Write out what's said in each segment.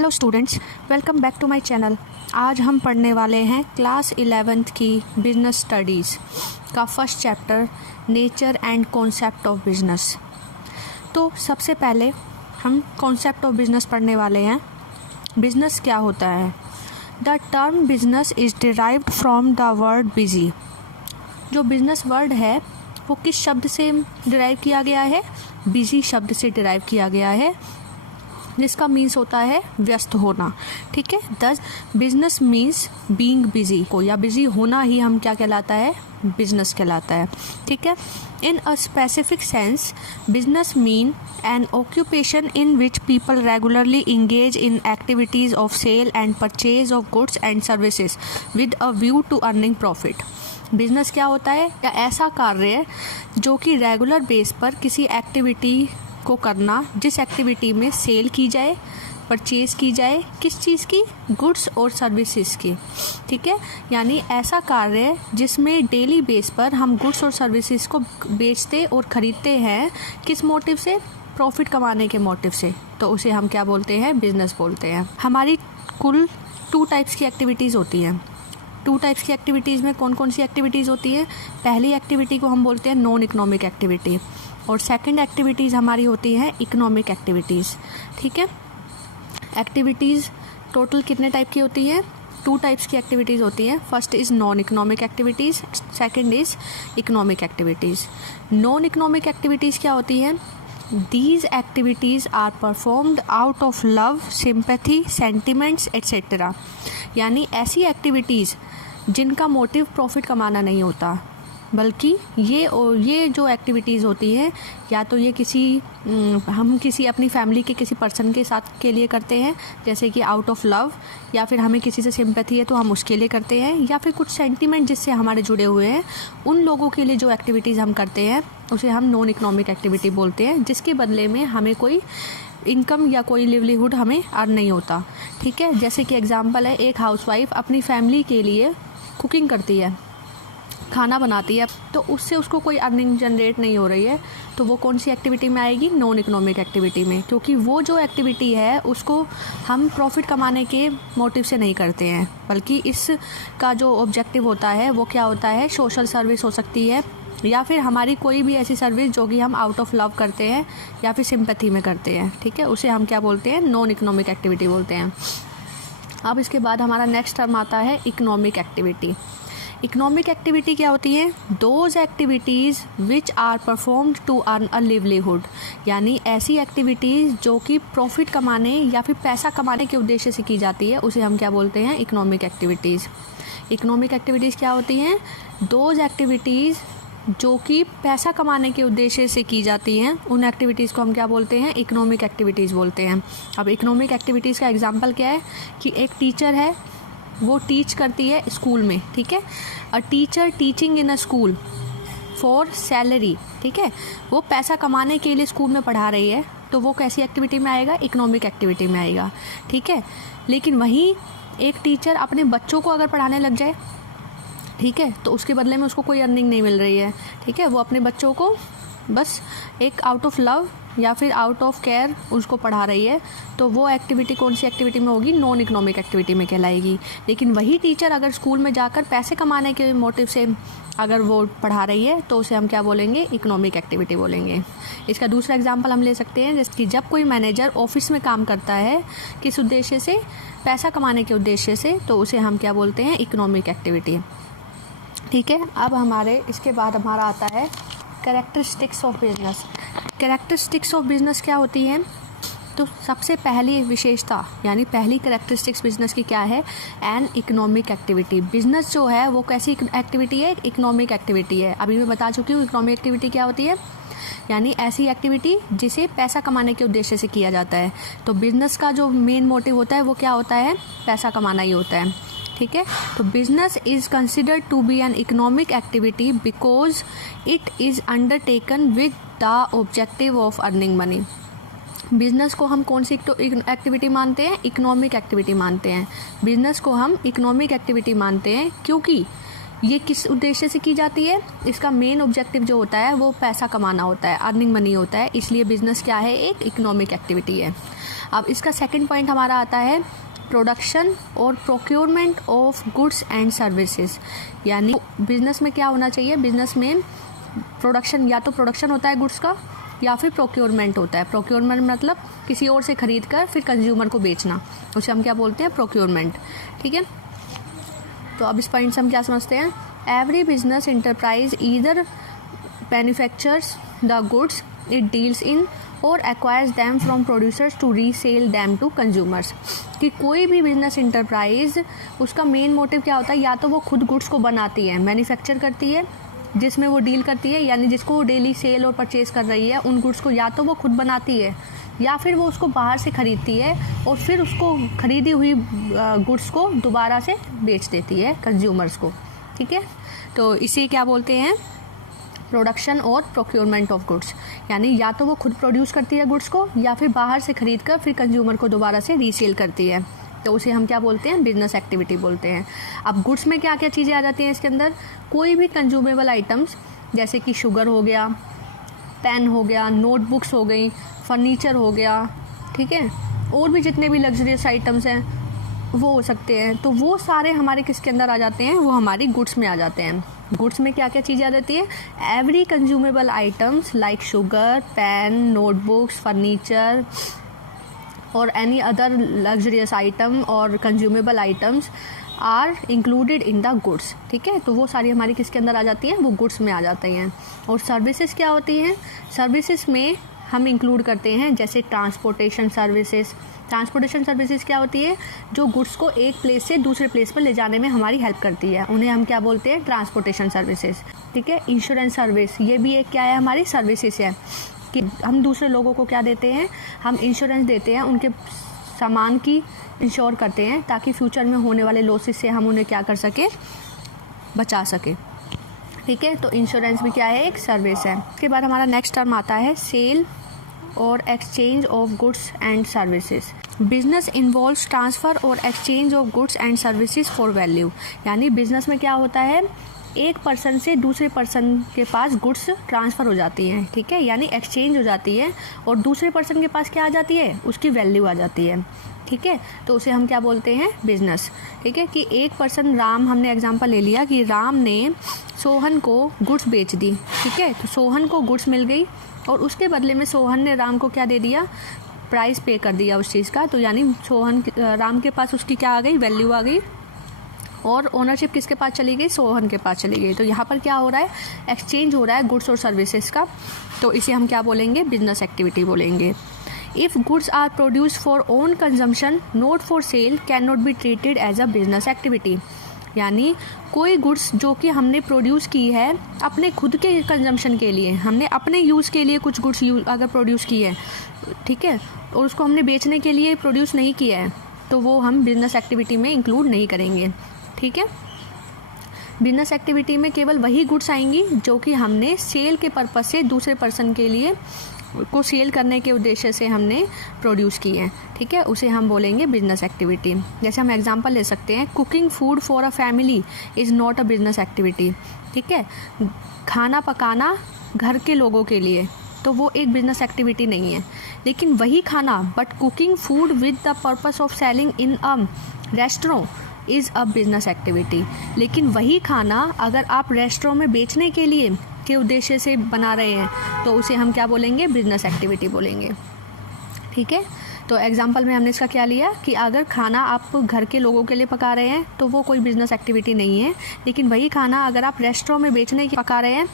Hello students, welcome back to my channel. आज हम पढ़ने वाले हैं क्लास 11th की बिजनेस स्टडीज़ का first chapter nature and concept of business. तो सबसे पहले हम कॉन्सेप्ट ऑफ बिजनेस पढ़ने वाले हैं। बिजनेस क्या होता है? The term business is derived from the word busy. जो बिजनेस वर्ड है वो किस शब्द से डिराइव किया गया है? बिजी शब्द से डिराइव किया गया है, जिसका मीन्स होता है व्यस्त होना। ठीक है, दस बिजनेस मीन्स बीइंग बिजी को या बिजी होना ही हम क्या कहलाता है? बिजनेस कहलाता है। ठीक है, in a specific sense business mean an occupation in which people regularly engage in activities of sale and purchase of goods and services with a view to earning profit. Business क्या होता है? या ऐसा कार्य जो कि रेगुलर बेस पर किसी एक्टिविटी को करना जिस एक्टिविटी में सेल की जाए, परचेज़ की जाए, किस चीज़ की? गुड्स और सर्विसेज की। ठीक है, यानी ऐसा कार्य जिसमें डेली बेस पर हम गुड्स और सर्विसेज को बेचते और ख़रीदते हैं, किस मोटिव से? प्रॉफिट कमाने के मोटिव से। तो उसे हम क्या बोलते हैं? बिजनेस बोलते हैं। हमारी कुल 2 टाइप्स की एक्टिविटीज़ होती हैं। 2 टाइप्स की एक्टिविटीज़ में कौन कौन सी एक्टिविटीज़ होती है? पहली एक्टिविटी को हम बोलते हैं नॉन इकोनॉमिक एक्टिविटी, और सेकंड एक्टिविटीज़ हमारी होती है इकोनॉमिक एक्टिविटीज़। ठीक है, एक्टिविटीज़ टोटल कितने टाइप की होती हैं? 2 टाइप्स की एक्टिविटीज़ होती हैं। First is non economic activities, second is economic activities. Non economic activities क्या होती हैं? These activities are performed out of love, sympathy, sentiments, etc. यानी ऐसी एक्टिविटीज़ जिनका मोटिव प्रॉफिट कमाना नहीं होता, बल्कि ये जो एक्टिविटीज़ होती हैं या तो ये हम किसी अपनी फैमिली के किसी पर्सन के साथ के लिए करते हैं, जैसे कि आउट ऑफ लव, या फिर हमें किसी से सिंपैथी है तो हम उसके लिए करते हैं, या फिर कुछ सेंटिमेंट जिससे हमारे जुड़े हुए हैं उन लोगों के लिए जो एक्टिविटीज़ हम करते हैं उसे हम नॉन इकोनॉमिक एक्टिविटी बोलते हैं, जिसके बदले में हमें कोई इनकम या कोई लिवलीहुड हमें अर्न नहीं होता। ठीक है, जैसे कि एग्जांपल है, एक हाउसवाइफ अपनी फैमिली के लिए कुकिंग करती है, खाना बनाती है, तो उससे उसको कोई अर्निंग जनरेट नहीं हो रही है, तो वो कौन सी एक्टिविटी में आएगी? नॉन इकोनॉमिक एक्टिविटी में, क्योंकि वो जो एक्टिविटी है उसको हम प्रॉफिट कमाने के मोटिव से नहीं करते हैं, बल्कि इसका जो ऑब्जेक्टिव होता है वो क्या होता है? सोशल सर्विस हो सकती है, या फिर हमारी कोई भी ऐसी सर्विस जो कि हम आउट ऑफ लव करते हैं या फिर सिंपैथी में करते हैं। ठीक है, उसे हम क्या बोलते हैं? नॉन इकोनॉमिक एक्टिविटी बोलते हैं। अब इसके बाद हमारा नेक्स्ट टर्म आता है इकोनॉमिक एक्टिविटी। इकोनॉमिक एक्टिविटी क्या होती है? Those activities which are performed to earn a livelihood, यानी ऐसी एक्टिविटीज़ जो कि प्रॉफिट कमाने या फिर पैसा कमाने के उद्देश्य से की जाती है, उसे हम क्या बोलते हैं? Economic activities. इकोनॉमिक एक्टिविटीज़ क्या होती हैं? दोज एक्टिविटीज़ जो कि पैसा कमाने के उद्देश्य से की जाती हैं, उन एक्टिविटीज़ को हम क्या बोलते हैं? इकोनॉमिक एक्टिविटीज़ बोलते हैं। अब इकोनॉमिक एक्टिविटीज़ का एग्जांपल क्या है कि एक टीचर है, वो टीच करती है स्कूल में। ठीक है, a teacher teaching in a school for salary. ठीक है, वो पैसा कमाने के लिए स्कूल में पढ़ा रही है, तो वो कैसी एक्टिविटी में आएगा? इकोनॉमिक एक्टिविटी में आएगा। ठीक है, लेकिन वहीं एक टीचर अपने बच्चों को अगर पढ़ाने लग जाए, ठीक है, तो उसके बदले में उसको कोई अर्निंग नहीं मिल रही है। ठीक है, वो अपने बच्चों को बस एक आउट ऑफ लव या फिर आउट ऑफ केयर उसको पढ़ा रही है, तो वो एक्टिविटी कौन सी एक्टिविटी में होगी? नॉन इकोनॉमिक एक्टिविटी में कहलाएगी। लेकिन वही टीचर अगर स्कूल में जाकर पैसे कमाने के मोटिव से अगर वो पढ़ा रही है, तो उसे हम क्या बोलेंगे? इकोनॉमिक एक्टिविटी बोलेंगे। इसका दूसरा एग्जांपल हम ले सकते हैं, जैसे कि जब कोई मैनेजर ऑफिस में काम करता है किस उद्देश्य से? पैसा कमाने के उद्देश्य से, तो उसे हम क्या बोलते हैं? Economic activity. ठीक है, अब इसके बाद हमारा आता है characteristics of business. Characteristics of business क्या होती हैं? तो सबसे पहली विशेषता यानी पहली कैरेक्टरिस्टिक्स बिजनेस की क्या है? N economic activity. बिजनेस जो है वो कैसी एक्टिविटी है? इकोनॉमिक एक्टिविटी है। अभी मैं बता चुकी हूँ इकोनॉमिक एक्टिविटी क्या होती है, यानी ऐसी एक्टिविटी जिसे पैसा कमाने के उद्देश्य से किया जाता है। तो बिजनेस का जो मेन मोटिव होता है वो क्या होता है? पैसा कमाना ही होता है। ठीक है, तो business is considered to be an economic activity because it is undertaken with the objective of earning money. Business को हम कौन सी एक्टिविटी मानते हैं? इकोनॉमिक एक्टिविटी मानते हैं। बिजनेस को हम इकोनॉमिक एक्टिविटी मानते हैं क्योंकि ये किस उद्देश्य से की जाती है? इसका मेन ऑब्जेक्टिव जो होता है वो पैसा कमाना होता है, अर्निंग मनी होता है, इसलिए बिजनेस क्या है? एक इकोनॉमिक एक्टिविटी है। अब इसका सेकंड पॉइंट हमारा आता है प्रोडक्शन और procurement of goods and services. यानी बिजनेस में क्या होना चाहिए? बिजनेस में प्रोडक्शन, या तो प्रोडक्शन होता है गुड्स का या फिर प्रोक्योरमेंट होता है। प्रोक्योरमेंट मतलब किसी और से खरीद कर फिर कंज्यूमर को बेचना, उसे हम क्या बोलते हैं? प्रोक्योरमेंट। ठीक है, तो अब इस पॉइंट से हम क्या समझते हैं? Every business enterprise either manufactures the goods it deals in or acquires them from producers to resell them to consumers. कि कोई भी बिजनेस इंटरप्राइज, उसका मेन मोटिव क्या होता है? या तो वो खुद गुड्स को बनाती है, मैन्युफैक्चर करती है, जिसमें वो डील करती है, यानी जिसको वो डेली सेल और परचेज कर रही है, उन गुड्स को या तो वो खुद बनाती है या फिर वो उसको बाहर से ख़रीदती है और फिर उसको ख़रीदी हुई गुड्स को दोबारा से बेच देती है कंज्यूमर्स को। ठीक है, तो इसे क्या बोलते हैं? प्रोडक्शन और प्रोक्योरमेंट ऑफ गुड्स। यानी या तो वो खुद प्रोड्यूस करती है गुड्स को या फिर बाहर से ख़रीद कर फिर कंज्यूमर को दोबारा से रीसेल करती है, तो उसे हम क्या बोलते हैं? बिजनेस एक्टिविटी बोलते हैं। अब गुड्स में क्या क्या चीज़ें आ जाती हैं इसके अंदर? कोई भी कंज्यूमेबल आइटम्स, जैसे कि शुगर हो गया, पेन हो गया, नोटबुक्स हो गई, फर्नीचर हो गया, ठीक है, और भी जितने भी लग्जरियस आइटम्स हैं वो हो सकते हैं। तो वो सारे हमारे किसके अंदर आ जाते हैं? वो हमारी गुड्स में आ जाते हैं। गुड्स में क्या क्या चीज़ें आ जाती है? Every consumable items like sugar, pen, notebooks, furniture और एनी अदर लग्जरियस आइटम और consumable items are included in the goods. ठीक है, तो वो सारी हमारी किसके अंदर आ जाती हैं? वो गुड्स में आ जाती हैं। और सर्विसेज क्या होती हैं? सर्विसेज में हम इंक्लूड करते हैं जैसे ट्रांसपोर्टेशन सर्विसेज। ट्रांसपोर्टेशन सर्विसेज क्या होती है? जो गुड्स को एक प्लेस से दूसरे प्लेस पर ले जाने में हमारी हेल्प करती है, उन्हें हम क्या बोलते हैं? Transportation services. ठीक है, इंश्योरेंस सर्विस, ये भी एक क्या है? हमारी सर्विसेज है कि हम दूसरे लोगों को क्या देते हैं? हम इंश्योरेंस देते हैं, उनके सामान की इंश्योर करते हैं ताकि फ्यूचर में होने वाले लॉसेस से हम उन्हें क्या कर सके? बचा सके। ठीक है, तो इंश्योरेंस भी क्या है? एक सर्विस है। उसके बाद हमारा नेक्स्ट टर्म आता है sale or exchange of goods and services. Business involves transfer or exchange of goods and services for value. यानी बिजनेस में क्या होता है? एक पर्सन से दूसरे पर्सन के पास गुड्स ट्रांसफ़र हो जाती हैं। ठीक है, यानी एक्सचेंज हो जाती है और दूसरे पर्सन के पास क्या आ जाती है? उसकी वैल्यू आ जाती है। ठीक है, तो उसे हम क्या बोलते हैं? बिजनेस। ठीक है, कि एक पर्सन, राम, हमने एग्जांपल ले लिया कि राम ने सोहन को गुड्स बेच दी। ठीक है, तो सोहन को गुड्स मिल गई और उसके बदले में सोहन ने राम को क्या दे दिया? प्राइस पे कर दिया उस चीज़ का। तो यानी राम के पास उसकी क्या आ गई? वैल्यू आ गई और ओनरशिप किसके पास चली गई? सोहन के पास चली गई। तो यहाँ पर क्या हो रहा है? एक्सचेंज हो रहा है गुड्स और सर्विसेज का। तो इसे हम क्या बोलेंगे? बिजनेस एक्टिविटी बोलेंगे। If goods are produce for own consumption not for sale can not be treated as a business activity. यानी कोई गुड्स जो कि हमने प्रोड्यूस की है अपने खुद के कंजम्पशन के लिए, हमने अपने यूज़ के लिए कुछ गुड्स अगर प्रोड्यूस की है, ठीक है, और उसको हमने बेचने के लिए प्रोड्यूस नहीं किया है, तो वो हम बिजनेस एक्टिविटी में इंक्लूड नहीं करेंगे। ठीक है, बिजनेस एक्टिविटी में केवल वही गुड्स आएंगी जो कि हमने सेल के पर्पस से दूसरे पर्सन के लिए को सेल करने के उद्देश्य से हमने प्रोड्यूस की है। ठीक है, उसे हम बोलेंगे बिजनेस एक्टिविटी। जैसे हम एग्जांपल ले सकते हैं, cooking food for a family is not a business activity. ठीक है, खाना पकाना घर के लोगों के लिए, तो वो एक बिजनेस एक्टिविटी नहीं है। लेकिन वही खाना, but cooking food with the purpose of selling in a restaurant is a business activity. लेकिन वही खाना अगर आप रेस्टोरेंट में बेचने के लिए के उद्देश्य से बना रहे हैं तो उसे हम क्या बोलेंगे? बिजनेस एक्टिविटी बोलेंगे। ठीक है, तो एग्जांपल में हमने इसका क्या लिया कि अगर खाना आप घर के लोगों के लिए पका रहे हैं तो वो कोई बिजनेस एक्टिविटी नहीं है। लेकिन वही खाना अगर आप रेस्टोरेंट में बेचने के पका रहे हैं,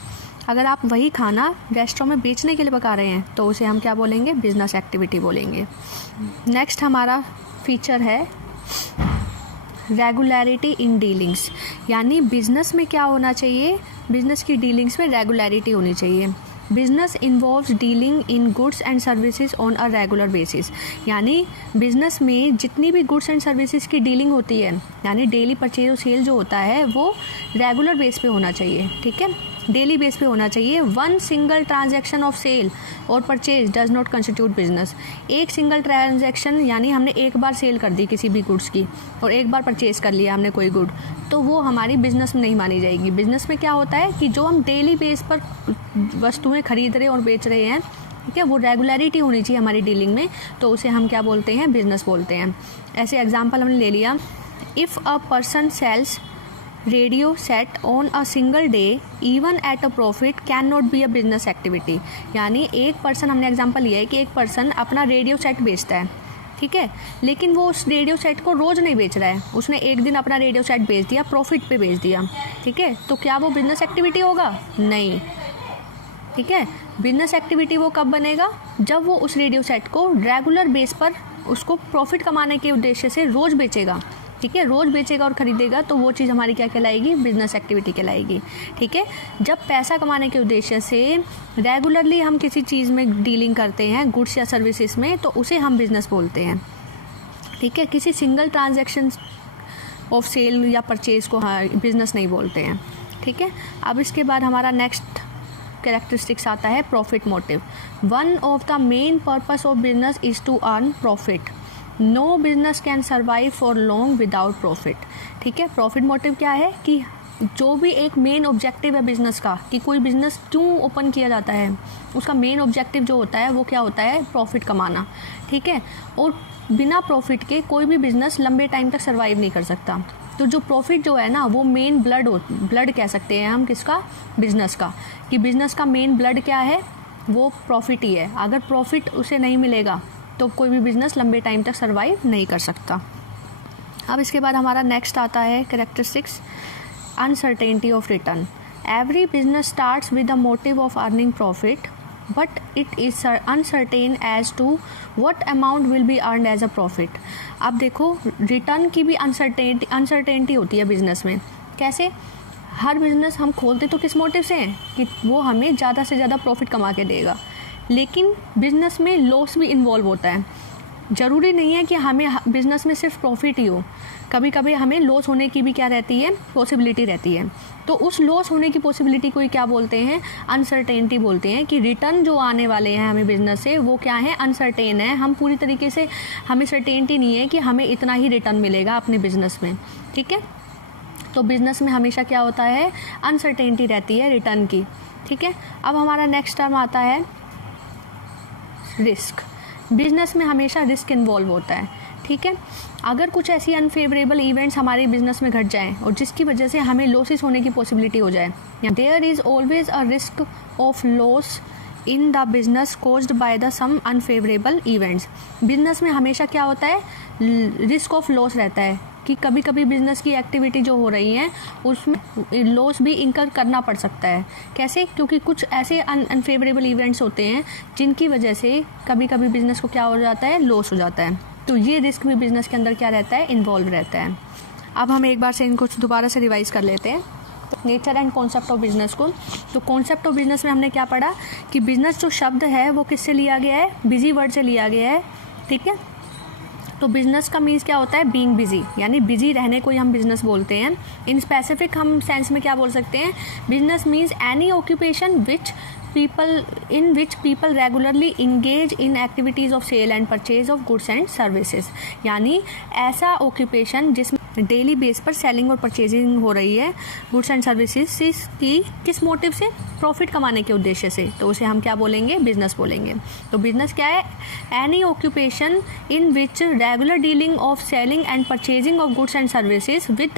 अगर आप वही खाना रेस्टोरेंट में बेचने के लिए पका रहे हैं तो उसे हम क्या बोलेंगे? बिजनेस एक्टिविटी बोलेंगे। नेक्स्ट हमारा फीचर है रेगुलरिटी इन डीलिंग्स। यानी बिजनेस में क्या होना चाहिए? बिजनेस की डीलिंग्स में रेगुलरिटी होनी चाहिए। Business involves dealing in goods and services on a regular basis. यानी बिजनेस में जितनी भी गुड्स एंड सर्विसेज की डीलिंग होती है, यानी डेली परचेज और सेल जो होता है वो रेगुलर बेस पे होना चाहिए। ठीक है, डेली बेस पे होना चाहिए। One single transaction of sale or purchase does not constitute business. एक सिंगल ट्रांजैक्शन यानी हमने एक बार सेल कर दी किसी भी गुड्स की और एक बार परचेज कर लिया हमने कोई गुड, तो वो हमारी बिजनेस में नहीं मानी जाएगी। बिजनेस में क्या होता है कि जो हम डेली बेस पर वस्तुएं खरीद रहे और बेच रहे हैं, ठीक है, वो रेगुलरिटी होनी चाहिए हमारी डीलिंग में, तो उसे हम क्या बोलते हैं, बिजनेस बोलते हैं। ऐसे एग्जांपल हमने ले लिया, if a person sells radio set on a single day even at a profit can not be a business activity. यानी एक पर्सन, हमने एग्जांपल लिया है कि एक पर्सन अपना रेडियो सेट बेचता है, ठीक है, लेकिन वो उस रेडियो सेट को रोज़ नहीं बेच रहा है, उसने एक दिन अपना रेडियो सेट बेच दिया, प्रॉफिट पे बेच दिया, ठीक है, तो क्या वो बिजनेस एक्टिविटी होगा? नहीं, ठीक है। बिजनेस एक्टिविटी वो कब बनेगा? जब वो उस रेडियो सेट को रेगुलर बेस पर उसको प्रॉफिट कमाने के उद्देश्य से रोज़ बेचेगा, ठीक है, रोज़ बेचेगा और ख़रीदेगा, तो वो चीज़ हमारी क्या कहलाएगी? बिजनेस एक्टिविटी कहलाएगी, ठीक है। जब पैसा कमाने के उद्देश्य से रेगुलरली हम किसी चीज़ में डीलिंग करते हैं, गुड्स या सर्विसेज में, तो उसे हम बिजनेस बोलते हैं, ठीक है। किसी सिंगल ट्रांजैक्शन ऑफ सेल या परचेज को बिजनेस नहीं बोलते हैं, ठीक है। अब इसके बाद हमारा नेक्स्ट कैरेक्टरिस्टिक्स आता है profit motive. One of the main purpose of business is to earn profit. No business can survive for long without profit, ठीक है। प्रॉफिट मोटिव क्या है कि जो भी एक मेन ऑब्जेक्टिव है बिजनेस का, कि कोई बिजनेस क्यों ओपन किया जाता है, उसका मेन ऑब्जेक्टिव जो होता है वो क्या होता है? प्रॉफिट कमाना, ठीक है। और बिना प्रॉफिट के कोई भी बिजनेस लंबे टाइम तक सर्वाइव नहीं कर सकता। तो जो प्रॉफिट जो है ना, वो मेन ब्लड कह सकते हैं हम किसका? बिजनेस का। कि बिजनेस का मेन ब्लड क्या है? वो प्रॉफिट ही है। अगर प्रॉफिट उसे नहीं मिलेगा तो कोई भी बिजनेस लंबे टाइम तक सर्वाइव नहीं कर सकता। अब इसके बाद हमारा नेक्स्ट आता है characteristics uncertainty of return. Every business starts with the motive of earning profit but it is uncertain as to what amount will be earn as a profit. अब देखो, रिटर्न की भी अनसर्टेनिटी होती है बिजनेस में। कैसे? हर बिजनेस हम खोलते तो किस मोटिव से हैं कि वो हमें ज़्यादा से ज़्यादा प्रॉफिट कमा के देगा, लेकिन बिजनेस में लॉस भी इन्वॉल्व होता है। ज़रूरी नहीं है कि हमें बिजनेस में सिर्फ प्रॉफिट ही हो, कभी कभी हमें लॉस होने की भी क्या रहती है? पॉसिबिलिटी रहती है। तो उस लॉस होने की पॉसिबिलिटी को क्या बोलते हैं? अनसर्टेनिटी बोलते हैं। कि रिटर्न जो आने वाले हैं हमें बिजनेस से, वो क्या है? अनसर्टेन है। हम पूरी तरीके से, हमें सर्टेनिटी नहीं है कि हमें इतना ही रिटर्न मिलेगा अपने बिजनेस में, ठीक है। तो बिजनेस में हमेशा क्या होता है? अनसर्टेनिटी रहती है रिटर्न की, ठीक है। अब हमारा नेक्स्ट टर्म आता है रिस्क। बिजनेस में हमेशा रिस्क इन्वॉल्व होता है, ठीक है। अगर कुछ ऐसी अनफेवरेबल इवेंट्स हमारे बिजनेस में घट जाएं और जिसकी वजह से हमें लॉसेस होने की पॉसिबिलिटी हो जाए, there is always a risk of loss in the business caused by the some unfavourable events. Business में हमेशा क्या होता है? रिस्क ऑफ लॉस रहता है कि कभी कभी बिजनेस की एक्टिविटी जो हो रही है उसमें लॉस भी इंकर करना पड़ सकता है। कैसे? क्योंकि कुछ ऐसे अनफेवरेबल इवेंट्स होते हैं जिनकी वजह से कभी कभी बिजनेस को क्या हो जाता है? लॉस हो जाता है। तो ये रिस्क भी बिजनेस के अंदर क्या रहता है? इन्वॉल्व रहता है। अब हम एक बार से इनको दोबारा से रिवाइज कर लेते हैं। Nature and concept of business को। तो कॉन्सेप्ट ऑफ बिजनेस में हमने क्या पढ़ा कि बिजनेस जो शब्द है वो किससे लिया गया है? बिजी वर्ड से लिया गया है, ठीक है। तो बिजनेस का मीन्स क्या होता है? बीइंग बिजी, यानी बिजी रहने को ही हम बिजनेस बोलते हैं। इन स्पेसिफिक हम सेंस में क्या बोल सकते हैं? Business means any occupation in which people regularly engage in activities of sale and purchase of goods and services। यानी ऐसा ऑक्यूपेशन जिसमें डेली बेस पर सेलिंग और परचेजिंग हो रही है गुड्स एंड सर्विसेज की, किस मोटिव से? प्रॉफिट कमाने के उद्देश्य से, तो उसे हम क्या बोलेंगे? बिजनेस बोलेंगे। तो बिजनेस क्या है? Any occupation in which regular dealing of selling and purchasing of goods and services with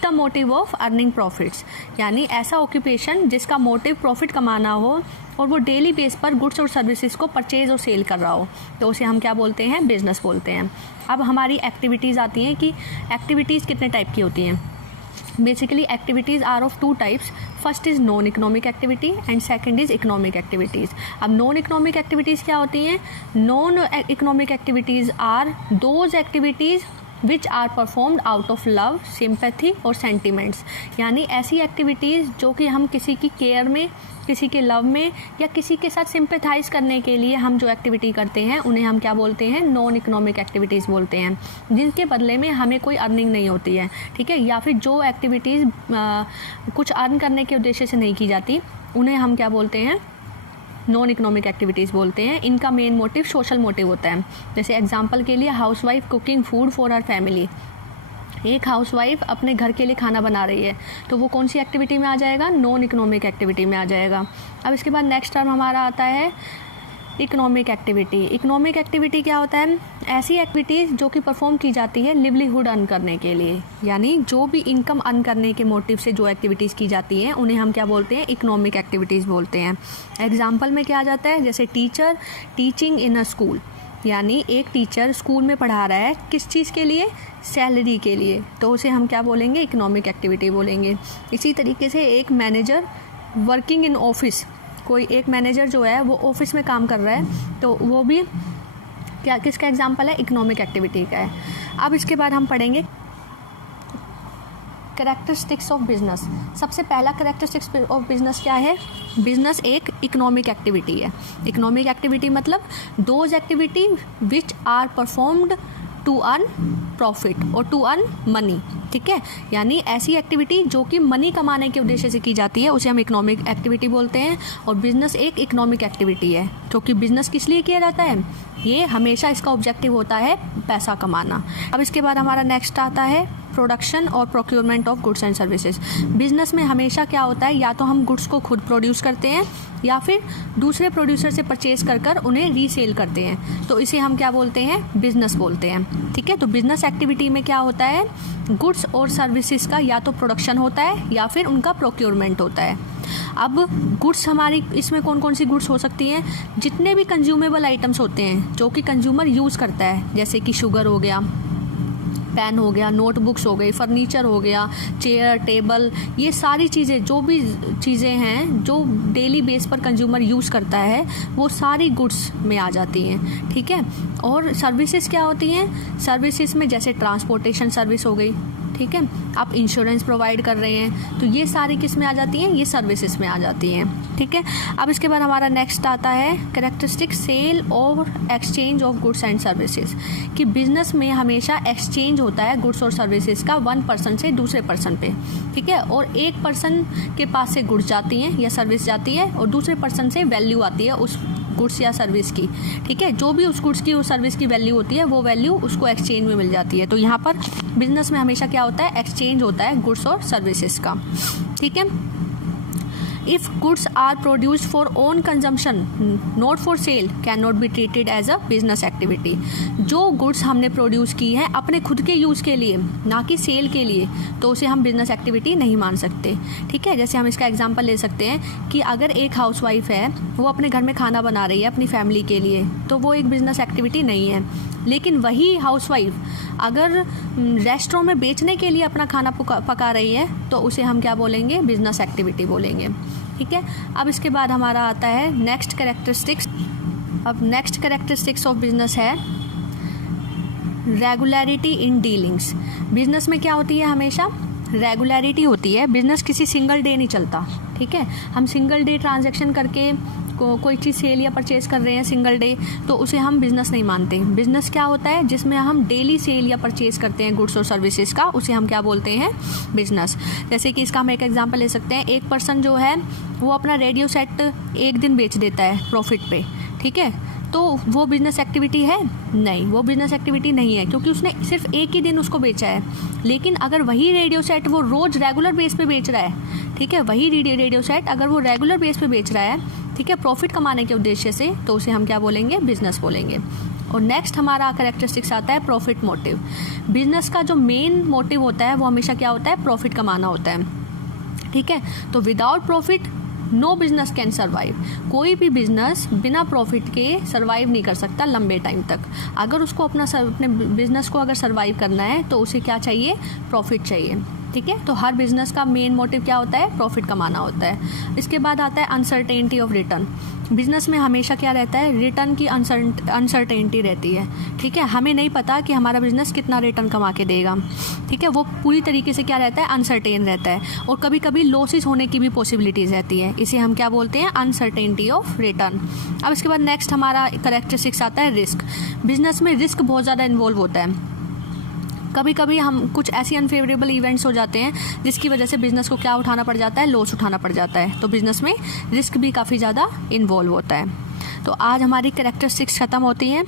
the motive of earning profits. यानी ऐसा ऑक्यूपेशन जिसका मोटिव प्रॉफिट कमाना हो और वो डेली बेस पर गुड्स और सर्विसेज को परचेज और सेल कर रहा हो, तो उसे हम क्या बोलते हैं? बिजनेस बोलते हैं। अब हमारी एक्टिविटीज़ आती हैं कि एक्टिविटीज़ कितने टाइप की होती हैं। Basically activities are of two types. First is non economic activity and second is economic activities. अब नॉन इकोनॉमिक एक्टिविटीज़ क्या होती हैं? Non economic activities are those activities which are performed out of love, sympathy और sentiments. यानी ऐसी activities जो कि हम किसी की केयर में, किसी के लव में या किसी के साथ सिंपैथाइज करने के लिए हम जो एक्टिविटी करते हैं उन्हें हम क्या बोलते हैं, नॉन इकोनॉमिक एक्टिविटीज़ बोलते हैं, जिनके बदले में हमें कोई अर्निंग नहीं होती है, ठीक है, या फिर जो एक्टिविटीज़ कुछ अर्न करने के उद्देश्य से नहीं की जाती उन्हें हम क्या बोलते हैं, नॉन इकोनॉमिक एक्टिविटीज़ बोलते हैं। इनका मेन मोटिव सोशल मोटिव होता है। जैसे एग्जांपल के लिए housewife cooking food for her family. एक हाउसवाइफ अपने घर के लिए खाना बना रही है तो वो कौन सी एक्टिविटी में आ जाएगा, नॉन इकोनॉमिक एक्टिविटी में आ जाएगा। अब इसके बाद नेक्स्ट टर्म हमारा आता है इकोनॉमिक एक्टिविटी। इकोनॉमिक एक्टिविटी क्या होता है, ऐसी एक्टिविटीज़ जो कि परफॉर्म की जाती है लिवलीहुड अर्न करने के लिए, यानी जो भी इनकम अर्न करने के मोटिव से जो एक्टिविटीज़ की जाती हैं उन्हें हम क्या बोलते हैं, इकोनॉमिक एक्टिविटीज़ बोलते हैं। एग्जाम्पल में क्या आ जाता है, जैसे teacher teaching in a school, यानी एक टीचर स्कूल में पढ़ा रहा है किस चीज़ के लिए, सैलरी के लिए, तो उसे हम क्या बोलेंगे, इकोनॉमिक एक्टिविटी बोलेंगे। इसी तरीके से एक मैनेजर वर्किंग इन ऑफिस, कोई एक मैनेजर जो है वो ऑफिस में काम कर रहा है तो वो भी क्या, किसका एग्जांपल है, इकोनॉमिक एक्टिविटी का है। अब इसके बाद हम पढ़ेंगे कैरेक्टरिस्टिक्स ऑफ बिजनेस। सबसे पहला कैरेक्टरिस्टिक्स ऑफ बिजनेस क्या है, बिजनेस एक इकोनॉमिक एक्टिविटी है। इकोनॉमिक एक्टिविटी मतलब those activity which are performed to earn profit और टू अर्न मनी, ठीक है, यानी ऐसी एक्टिविटी जो कि मनी कमाने के उद्देश्य से की जाती है उसे हम इकोनॉमिक एक्टिविटी बोलते हैं। और बिजनेस एक इकोनॉमिक एक्टिविटी है, क्योंकि बिजनेस किस लिए किया जाता है, ये हमेशा इसका ऑब्जेक्टिव होता है पैसा कमाना। अब इसके बाद हमारा नेक्स्ट आता है प्रोडक्शन और procurement of goods and services. Business में हमेशा क्या होता है, या तो हम गुड्स को खुद प्रोड्यूस करते हैं या फिर दूसरे प्रोड्यूसर से परचेज कर उन्हें रीसेल करते हैं, तो इसे हम क्या बोलते हैं, बिजनेस बोलते हैं, ठीक है। तो बिजनेस एक्टिविटी में क्या होता है, गुड्स और सर्विसेज का या तो प्रोडक्शन होता है या फिर उनका प्रोक्योरमेंट होता है। अब गुड्स हमारी इसमें कौन कौन सी गुड्स हो सकती हैं, जितने भी कंज्यूमेबल आइटम्स होते हैं जो कि कंज्यूमर यूज़ करता है, जैसे कि शुगर हो गया, पेन हो गया, नोटबुक्स हो गई, फर्नीचर हो गया, चेयर टेबल, ये सारी चीज़ें, जो भी चीज़ें हैं जो डेली बेस पर कंज्यूमर यूज़ करता है वो सारी गुड्स में आ जाती हैं, ठीक है। और सर्विसेज क्या होती हैं, सर्विसेज में जैसे ट्रांसपोर्टेशन सर्विस हो गई, ठीक है, आप इंश्योरेंस प्रोवाइड कर रहे हैं तो ये सारी किस में आ जाती हैं, ये सर्विसेज में आ जाती हैं, ठीक है। अब इसके बाद हमारा नेक्स्ट आता है characteristic cell or exchange of goods and services, कि बिजनेस में हमेशा एक्सचेंज होता है गुड्स और सर्विसेज का वन पर्सन से दूसरे पर्सन पे, ठीक है, और एक पर्सन के पास से गुड्स जाती हैं या सर्विस जाती है और दूसरे पर्सन से वैल्यू आती है उस गुड्स या सर्विस की, ठीक है, जो भी उस गुड्स की उस सर्विस की वैल्यू होती है वो वैल्यू उसको एक्सचेंज में मिल जाती है। तो यहाँ पर बिजनेस में हमेशा क्या होता है, एक्सचेंज होता है गुड्स और सर्विसेज का, ठीक है। If goods are produced for own consumption not for sale can not be treated as a business activity. जो गुड्स हमने प्रोड्यूस की है अपने खुद के यूज़ के लिए, ना कि सेल के लिए, तो उसे हम बिजनेस एक्टिविटी नहीं मान सकते, ठीक है। जैसे हम इसका एग्जांपल ले सकते हैं कि अगर एक हाउसवाइफ है वो अपने घर में खाना बना रही है अपनी फैमिली के लिए, तो वो एक बिजनेस एक्टिविटी नहीं है। लेकिन वही हाउसवाइफ अगर रेस्टोरेंट में बेचने के लिए अपना खाना पका रही है तो उसे हम क्या बोलेंगे, बिजनेस एक्टिविटी बोलेंगे, ठीक है। अब इसके बाद हमारा आता है नेक्स्ट कैरेक्टरिस्टिक्स। अब नेक्स्ट कैरेक्टरिस्टिक्स ऑफ बिजनेस है रेगुलरिटी इन डीलिंग्स। बिजनेस में क्या होती है, हमेशा रेगुलरिटी होती है। बिजनेस किसी सिंगल डे नहीं चलता, ठीक है। हम सिंगल डे ट्रांजैक्शन करके कोई चीज़ सेल या परचेज कर रहे हैं सिंगल डे, तो उसे हम बिज़नेस नहीं मानते। बिज़नेस क्या होता है, जिसमें हम डेली सेल या परचेज करते हैं गुड्स और सर्विसेज का, उसे हम क्या बोलते हैं, बिज़नेस। जैसे कि इसका हम एक एग्जांपल ले सकते हैं, एक पर्सन जो है वो अपना रेडियो सेट एक दिन बेच देता है प्रॉफिट पे, ठीक है, तो वो बिज़नेस एक्टिविटी है नहीं, वो बिज़नेस एक्टिविटी नहीं है, क्योंकि उसने सिर्फ एक ही दिन उसको बेचा है। लेकिन अगर वही रेडियो सेट वो रोज़ रेगुलर बेस पे बेच रहा है, ठीक है, वही रेडियो सेट अगर वो रेगुलर बेस पे बेच रहा है, ठीक है, प्रॉफिट कमाने के उद्देश्य से, तो उसे हम क्या बोलेंगे, बिजनेस बोलेंगे। और नेक्स्ट हमारा कैरेक्टरिस्टिक्स आता है प्रॉफिट मोटिव। बिजनेस का जो मेन मोटिव होता है वो हमेशा क्या होता है, प्रॉफिट कमाना होता है, ठीक है। तो without profit no business can survive. कोई भी बिजनेस बिना प्रॉफिट के सर्वाइव नहीं कर सकता लंबे टाइम तक। अगर उसको अपने बिजनेस को अगर सर्वाइव करना है तो उसे क्या चाहिए, प्रॉफिट चाहिए, ठीक है। तो हर बिजनेस का मेन मोटिव क्या होता है? प्रॉफिट कमाना होता है। इसके बाद आता है अनसर्टेनिटी ऑफ रिटर्न। बिजनेस में हमेशा क्या रहता है? रिटर्न की अनसर्टेनिटी रहती है, ठीक है। हमें नहीं पता कि हमारा बिजनेस कितना रिटर्न कमा के देगा, ठीक है। वो पूरी तरीके से क्या रहता है? अनसर्टेन रहता है, और कभी कभी लॉसेस होने की भी पॉसिबिलिटीज़ रहती है। इसे हम क्या बोलते हैं? Uncertainty of return. अब इसके बाद नेक्स्ट हमारा कैरेक्टरिस्टिक्स आता है रिस्क। बिजनेस में रिस्क बहुत ज़्यादा इन्वॉल्व होता है। कभी कभी हम कुछ ऐसी अनफेवरेबल इवेंट्स हो जाते हैं जिसकी वजह से बिज़नेस को क्या उठाना पड़ जाता है? लॉस उठाना पड़ जाता है। तो बिज़नेस में रिस्क भी काफ़ी ज़्यादा इन्वॉल्व होता है। तो आज हमारी कैरेक्टरिस्टिक्स ख़त्म होती हैं।